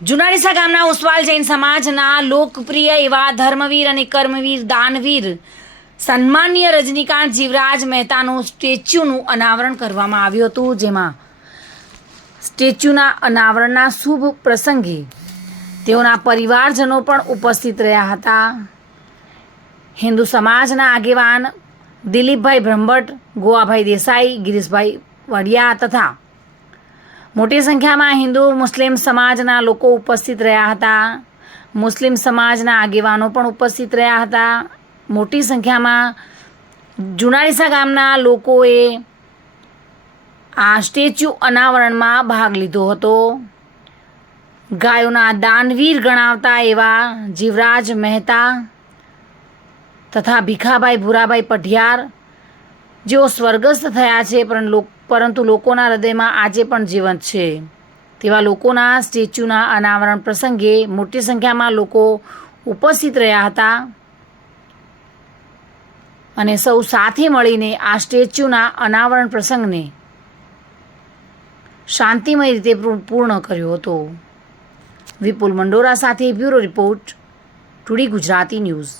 જુનાડીસા ગામના ઉસ્વાલ જૈન સમાજના લોકપ્રિય એવા ધર્મવીર અને કર્મવીર દાનવીર સન્માનીય રજનીકાંત જીવરાજ મહેતાનું સ્ટેચ્યુનું અનાવરણ કરવામાં આવ્યું હતું, જેમાં સ્ટેચ્યુના અનાવરણના શુભ પ્રસંગે તેઓના પરિવારજનો પણ ઉપસ્થિત રહ્યા હતા. હિન્દુ સમાજના આગેવાન દિલીપભાઈ બ્રહ્મભટ્ટ, ગોવાભાઈ દેસાઈ, ગિરીશભાઈ વડિયા તથા મોટી સંખ્યામાં હિન્દુ મુસ્લિમ સમાજના લોકો ઉપસ્થિત રહ્યા હતા. મુસ્લિમ સમાજના આગેવાનો પણ ઉપસ્થિત રહ્યા હતા. મોટી સંખ્યામાં જુનાડીસા ગામના લોકોએ આ સ્ટેચ્યુ અનાવરણમાં ભાગ લીધો હતો. ગાયોના દાનવીર ગણાવતા એવા જીવરાજ મહેતા તથા ભીખાભાઈ ભૂરાભાઈ પઢિયાર, જેઓ સ્વર્ગસ્થ થયા છે પરંતુ લોકોના હૃદયમાં આજે પણ જીવંત છે, તેવા લોકોના સ્ટેચ્યુના અનાવરણ પ્રસંગે મોટી સંખ્યામાં લોકો ઉપસ્થિત રહ્યા હતા અને સૌ સાથે મળીને આ સ્ટેચ્યુના અનાવરણ પ્રસંગને શાંતિમય રીતે પૂર્ણ કર્યો હતો. વિપુલ મંડોરા સાથે bureau report, today Gujarati news.